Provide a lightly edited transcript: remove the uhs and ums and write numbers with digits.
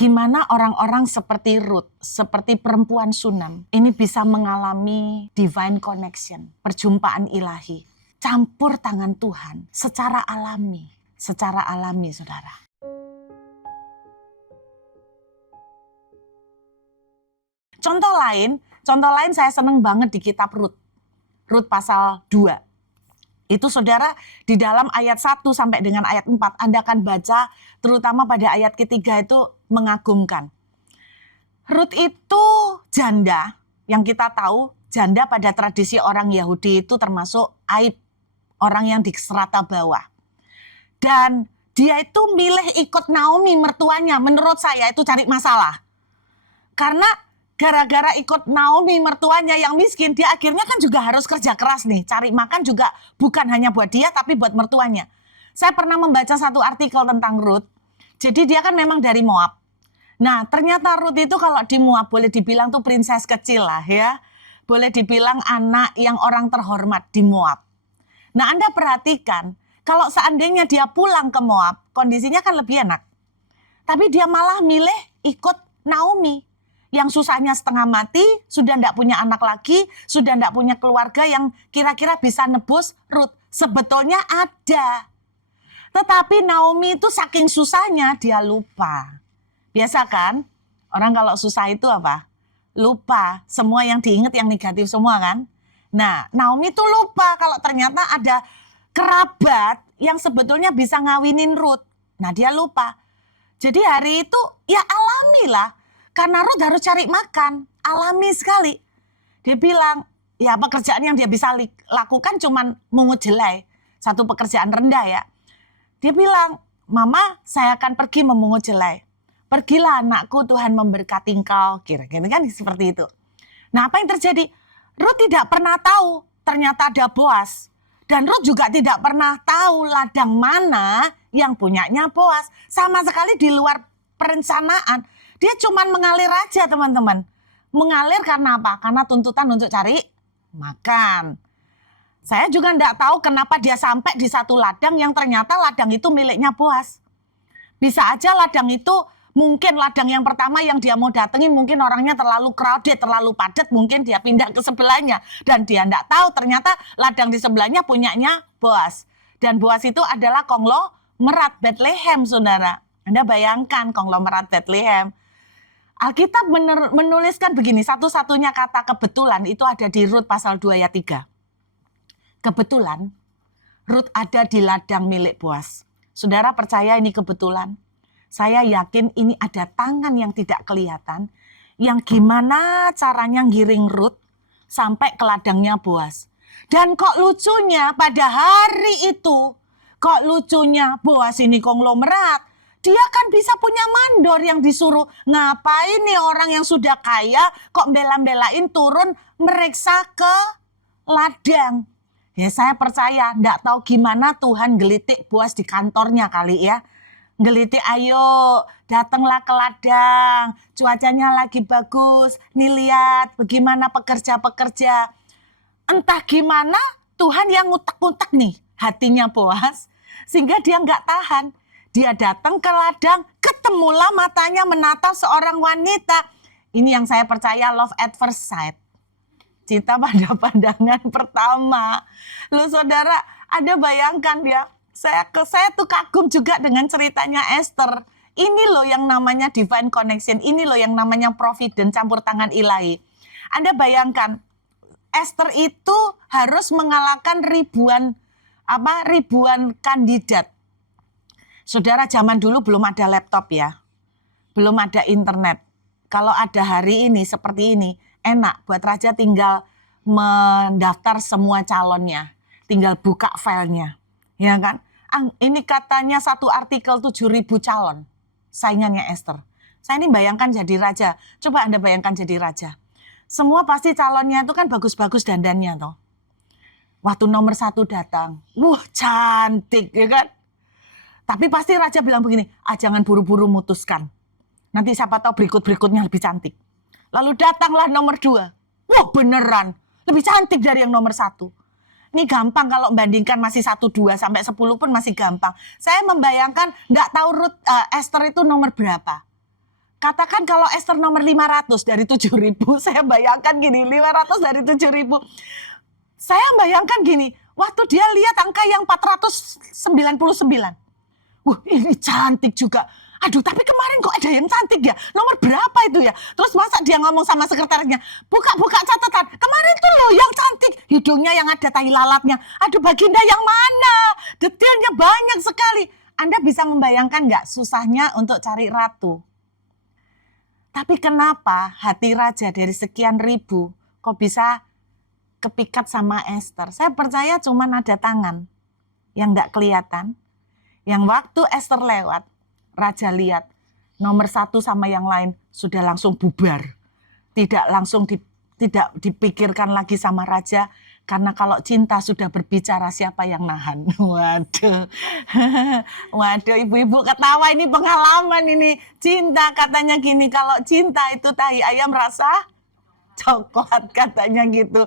Gimana orang-orang seperti Ruth, seperti perempuan Sunam, ini bisa mengalami divine connection, perjumpaan ilahi, campur tangan Tuhan secara alami, saudara. Contoh lain saya seneng banget di kitab Rut pasal 2. Itu saudara di dalam ayat 1 sampai dengan ayat 4 Anda akan baca terutama pada ayat ketiga itu mengagumkan. Rut itu janda, yang kita tahu janda pada tradisi orang Yahudi itu termasuk aib, orang yang di strata bawah. Dan dia itu milih ikut Naomi mertuanya, menurut saya itu cari masalah. Karena gara-gara ikut Naomi mertuanya yang miskin, dia akhirnya kan juga harus kerja keras nih. Cari makan juga bukan hanya buat dia, tapi buat mertuanya. Saya pernah membaca satu artikel tentang Ruth. Jadi dia kan memang dari Moab. Nah ternyata Ruth itu kalau di Moab boleh dibilang tuh princess kecil lah ya. Boleh dibilang anak yang orang terhormat di Moab. Nah Anda perhatikan, kalau seandainya dia pulang ke Moab, kondisinya kan lebih enak. Tapi dia malah milih ikut Naomi. Yang susahnya setengah mati, sudah tidak punya anak lagi, sudah tidak punya keluarga yang kira-kira bisa nebus Ruth. Sebetulnya ada. Tetapi Naomi itu saking susahnya dia lupa. Biasa kan? Orang kalau susah itu apa? Lupa. Semua yang diingat yang negatif semua kan? Nah, Naomi itu lupa kalau ternyata ada kerabat yang sebetulnya bisa ngawinin Ruth. Nah, dia lupa. Jadi hari itu ya alami lah. Karena Ruth harus cari makan, alami sekali. Dia bilang, ya pekerjaan yang dia bisa lakukan cuman mungut jelai. Satu pekerjaan rendah ya. Dia bilang, Mama saya akan pergi memungut jelai. Pergilah anakku, Tuhan memberkati engkau. Kira-kira kan seperti itu. Nah apa yang terjadi? Ruth tidak pernah tahu ternyata ada Boas. Dan Ruth juga tidak pernah tahu ladang mana yang punyanya Boas. Sama sekali di luar perencanaan. Dia cuma mengalir aja teman-teman. Mengalir karena apa? Karena tuntutan untuk cari makan. Saya juga enggak tahu kenapa dia sampai di satu ladang yang ternyata ladang itu miliknya Boas. Bisa aja ladang itu mungkin ladang yang pertama yang dia mau datengin mungkin orangnya terlalu crowded, terlalu padat, mungkin dia pindah ke sebelahnya. Dan dia enggak tahu ternyata ladang di sebelahnya punyanya Boas. Dan Boas itu adalah konglomerat Bethlehem, saudara. Anda bayangkan konglomerat Bethlehem. Alkitab menuliskan begini, satu-satunya kata kebetulan itu ada di Rut pasal 2 ayat 3. Kebetulan, Rut ada di ladang milik Boas. Saudara percaya ini kebetulan? Saya yakin ini ada tangan yang tidak kelihatan, yang gimana caranya ngiring Rut sampai ke ladangnya Boas. Dan kok lucunya pada hari itu, kok lucunya Boas ini konglomerat, dia kan bisa punya mandor yang disuruh. Ngapain nih orang yang sudah kaya kok bela-belain turun meriksa ke ladang. Ya saya percaya, enggak tahu gimana Tuhan gelitik Boas di kantornya kali ya. Gelitik, ayo datanglah ke ladang, cuacanya lagi bagus. Nih lihat bagaimana pekerja-pekerja. Entah gimana Tuhan yang ngutek-ngutek nih hatinya Boas. Sehingga dia enggak tahan. Dia datang ke ladang, ketemulah matanya menatap seorang wanita. Ini yang saya percaya love at first sight. Cinta pada pandangan pertama. Loh saudara, Anda bayangkan ya, saya tuh kagum juga dengan ceritanya Esther. Ini loh yang namanya divine connection, ini loh yang namanya providence, campur tangan ilahi. Anda bayangkan, Esther itu harus mengalahkan ribuan kandidat. Saudara, zaman dulu belum ada laptop ya, belum ada internet. Kalau ada hari ini seperti ini, enak buat raja tinggal mendaftar semua calonnya, tinggal buka filenya, ya kan? Ini katanya satu artikel 7.000 calon, saingannya Esther. Saya ini bayangkan jadi raja, coba Anda bayangkan jadi raja. Semua pasti calonnya itu kan bagus-bagus dandannya toh. Waktu nomor 1 datang, wah cantik ya kan? Tapi pasti raja bilang begini, jangan buru-buru mutuskan. Nanti siapa tahu berikut-berikutnya lebih cantik. Lalu datanglah nomor 2. Wah beneran, lebih cantik dari yang nomor 1. Ini gampang kalau membandingkan masih 1, 2, sampai 10 pun masih gampang. Saya membayangkan, nggak tahu Esther itu nomor berapa. Katakan kalau Esther nomor 500 dari 7.000, saya bayangkan gini, 500 dari 7.000. Saya bayangkan gini, waktu dia lihat angka yang 499. Wah, ini cantik juga. Aduh, tapi kemarin kok ada yang cantik ya? Nomor berapa itu ya? Terus masa dia ngomong sama sekretarisnya, buka-buka catatan. Kemarin tuh loh yang cantik. Hidungnya yang ada tai lalatnya. Aduh, Baginda yang mana? Detailnya banyak sekali. Anda bisa membayangkan nggak susahnya untuk cari ratu? Tapi kenapa hati raja dari sekian ribu kok bisa kepikat sama Esther? Saya percaya cuma ada tangan yang nggak kelihatan. Yang waktu Esther lewat, raja lihat nomor 1 sama yang lain sudah langsung bubar. Tidak langsung tidak dipikirkan lagi sama raja, karena kalau cinta sudah berbicara siapa yang nahan. Waduh, waduh, ibu-ibu ketawa, ini pengalaman ini. Cinta katanya gini, kalau cinta itu tahi ayam rasa coklat katanya gitu.